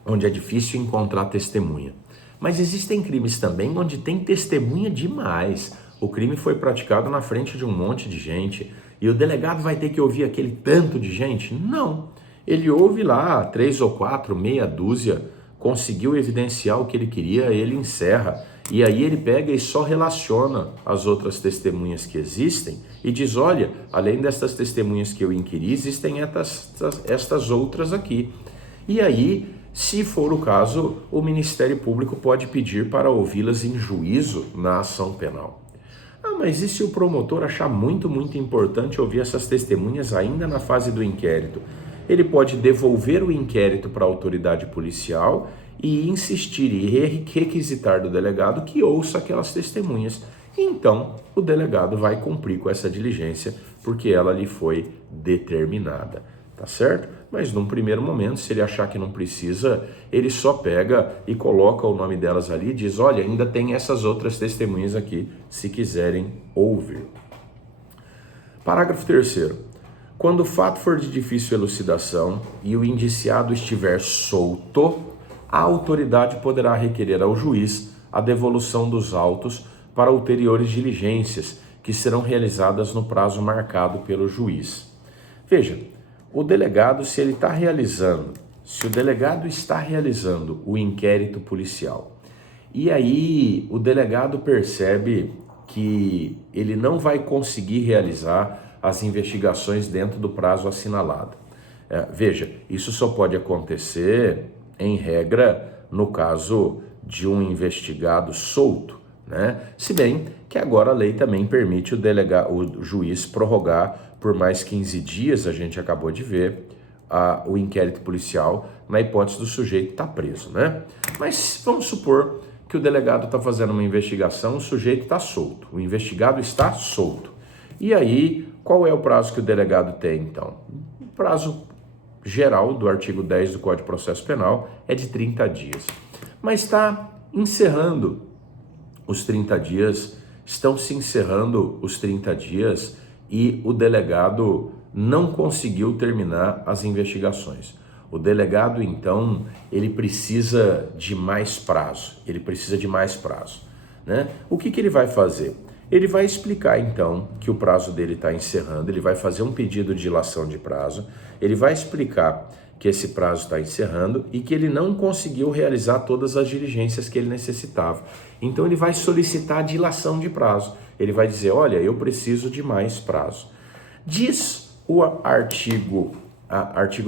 onde é difícil encontrar testemunha, mas existem crimes também onde tem testemunha demais. O crime foi praticado na frente de um monte de gente e o delegado vai ter que ouvir aquele tanto de gente? Não, ele ouve lá 3 ou 4, meia dúzia, conseguiu evidenciar o que ele queria, ele encerra. E aí ele pega e só relaciona as outras testemunhas que existem e diz, olha, além destas testemunhas que eu inquiri, existem estas outras aqui. E aí, se for o caso, o Ministério Público pode pedir para ouvi-las em juízo na ação penal. Ah, mas e se o promotor achar muito importante ouvir essas testemunhas ainda na fase do inquérito? Ele pode devolver o inquérito para a autoridade policial e insistir e requisitar do delegado que ouça aquelas testemunhas. Então, o delegado vai cumprir com essa diligência porque ela lhe foi determinada, tá certo? Mas num primeiro momento, se ele achar que não precisa, ele só pega e coloca o nome delas ali e diz, olha, ainda tem essas outras testemunhas aqui, se quiserem ouvir. Parágrafo 3º. Quando o fato for de difícil elucidação e o indiciado estiver solto, a autoridade poderá requerer ao juiz a devolução dos autos para ulteriores diligências, que serão realizadas no prazo marcado pelo juiz. Veja, o delegado, se o delegado está realizando o inquérito policial, e aí o delegado percebe que ele não vai conseguir realizar as investigações dentro do prazo assinalado. Veja, isso só pode acontecer, em regra, no caso de um investigado solto, né? Se bem que agora a lei também permite o juiz prorrogar por mais 15 dias, a gente acabou de ver, o inquérito policial na hipótese do sujeito estar preso, né? Mas vamos supor que o delegado está fazendo uma investigação, o sujeito está solto, o investigado está solto. E aí, qual é o prazo que o delegado tem, então? O prazo geral do artigo 10 do Código de Processo Penal é de 30 dias. Mas está encerrando os 30 dias, estão se encerrando os 30 dias e o delegado não conseguiu terminar as investigações. O delegado, então, ele precisa de mais prazo, né? O que ele vai fazer? Ele vai explicar, então, que o prazo dele está encerrando, ele vai fazer um pedido de dilação de prazo, ele vai explicar que esse prazo está encerrando e que ele não conseguiu realizar todas as diligências que ele necessitava. Então, ele vai solicitar a dilação de prazo. Ele vai dizer, olha, eu preciso de mais prazo. Diz o artigo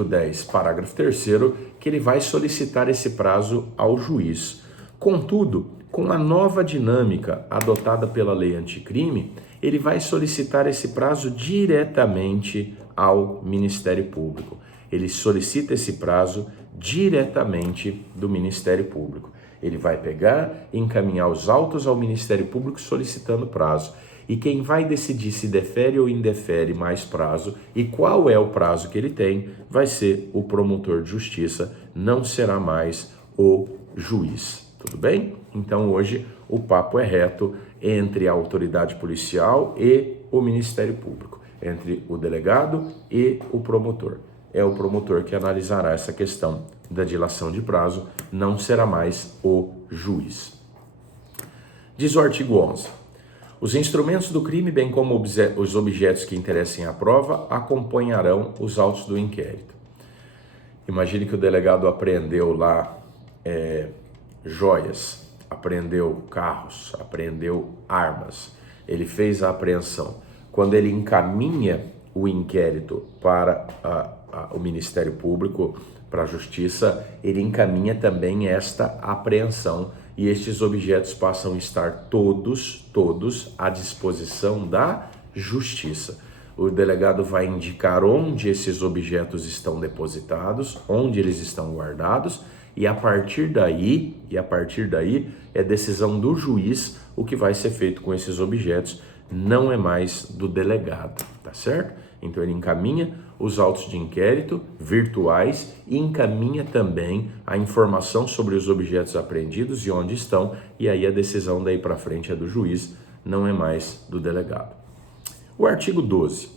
10, parágrafo 3º, que ele vai solicitar esse prazo ao juiz. Contudo, com a nova dinâmica adotada pela lei anticrime, ele vai solicitar esse prazo diretamente ao Ministério Público. Ele solicita esse prazo diretamente do Ministério Público. Ele vai pegar e encaminhar os autos ao Ministério Público solicitando prazo. E quem vai decidir se defere ou indefere mais prazo e qual é o prazo que ele tem, vai ser o promotor de justiça, não será mais o juiz. Tudo bem? Então hoje o papo é reto entre a autoridade policial e o Ministério Público, entre o delegado e o promotor. É o promotor que analisará essa questão da dilação de prazo, não será mais o juiz. Diz o artigo 11. Os instrumentos do crime, bem como os objetos que interessem à prova, acompanharão os autos do inquérito. Imagine que o delegado apreendeu lá joias, apreendeu carros, apreendeu armas. ele fez a apreensão, quando ele encaminha o inquérito para o Ministério Público, para a Justiça, ele encaminha também esta apreensão e estes objetos passam a estar todos à disposição da Justiça. O delegado vai indicar onde esses objetos estão depositados, onde eles estão guardados, e a partir daí é decisão do juiz o que vai ser feito com esses objetos, não é mais do delegado, tá certo? Então ele encaminha os autos de inquérito virtuais e encaminha também a informação sobre os objetos apreendidos e onde estão, e aí a decisão daí para frente é do juiz, não é mais do delegado. O artigo 12.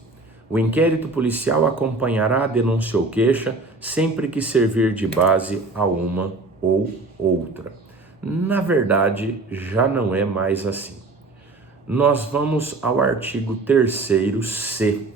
O inquérito policial acompanhará a denúncia ou queixa sempre que servir de base a uma ou outra. Na verdade, já não é mais assim. Nós vamos ao artigo 3º-C,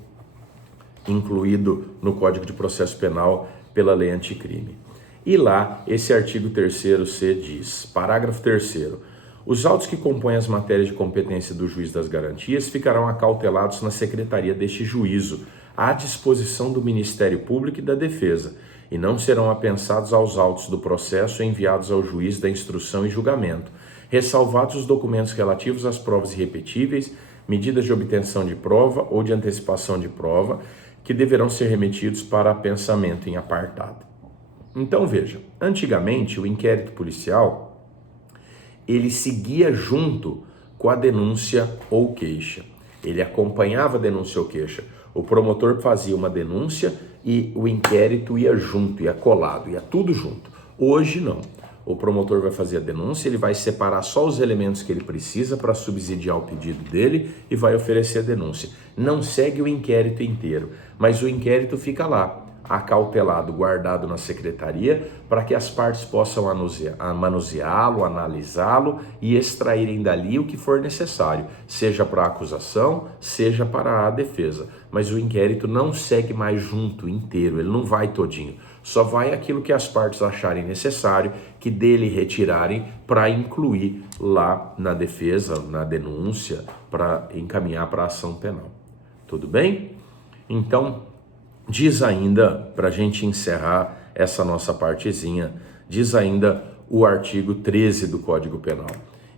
incluído no Código de Processo Penal pela Lei Anticrime. E lá, esse artigo 3º-C diz, parágrafo 3º, os autos que compõem as matérias de competência do juiz das garantias ficarão acautelados na secretaria deste juízo, à disposição do Ministério Público e da Defesa, e não serão apensados aos autos do processo enviados ao juiz da instrução e julgamento, ressalvados os documentos relativos às provas irrepetíveis, medidas de obtenção de prova ou de antecipação de prova, que deverão ser remetidos para apensamento em apartado. Então veja, antigamente o inquérito policial ele seguia junto com a denúncia ou queixa. Ele acompanhava a denúncia ou queixa. O promotor fazia uma denúncia e o inquérito ia junto, ia colado, ia tudo junto. Hoje não. O promotor vai fazer a denúncia, ele vai separar só os elementos que ele precisa para subsidiar o pedido dele e vai oferecer a denúncia. Não segue o inquérito inteiro, mas o inquérito fica lá, acautelado, guardado na secretaria, para que as partes possam manuseá-lo, analisá-lo e extraírem dali o que for necessário, seja para a acusação, seja para a defesa. Mas o inquérito não segue mais junto, inteiro, ele não vai todinho. Só vai aquilo que as partes acharem necessário, que dele retirarem para incluir lá na defesa, na denúncia, para encaminhar para a ação penal. Tudo bem? Então, diz ainda, para a gente encerrar essa nossa partezinha, diz ainda o artigo 13 do Código Penal.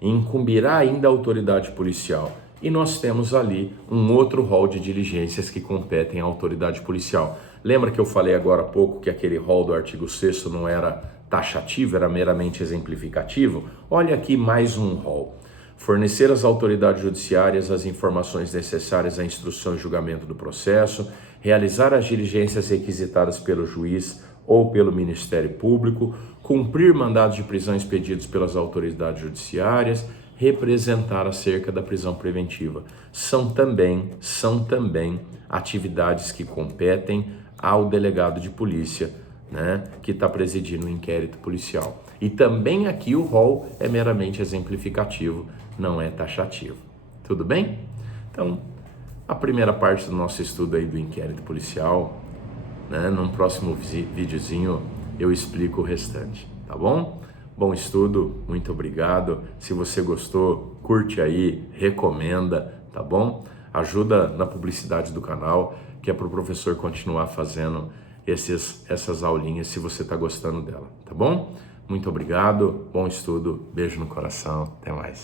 Incumbirá ainda a autoridade policial. E nós temos ali um outro rol de diligências que competem à autoridade policial. Lembra que eu falei agora há pouco que aquele rol do artigo 6º não era taxativo, era meramente exemplificativo? Olha aqui mais um rol. Fornecer às autoridades judiciárias as informações necessárias à instrução e julgamento do processo, realizar as diligências requisitadas pelo juiz ou pelo Ministério Público, cumprir mandados de prisão expedidos pelas autoridades judiciárias, representar acerca da prisão preventiva. São também atividades que competem ao delegado de polícia, né, que está presidindo o inquérito policial. E também aqui o rol é meramente exemplificativo, não é taxativo. Tudo bem? Então, a primeira parte do nosso estudo aí do inquérito policial, né, num próximo videozinho eu explico o restante, tá bom? Bom estudo, muito obrigado. Se você gostou, curte aí, recomenda, tá bom? Ajuda na publicidade do canal, que é para o professor continuar fazendo essas aulinhas, se você está gostando dela, tá bom? Muito obrigado, bom estudo, beijo no coração, até mais.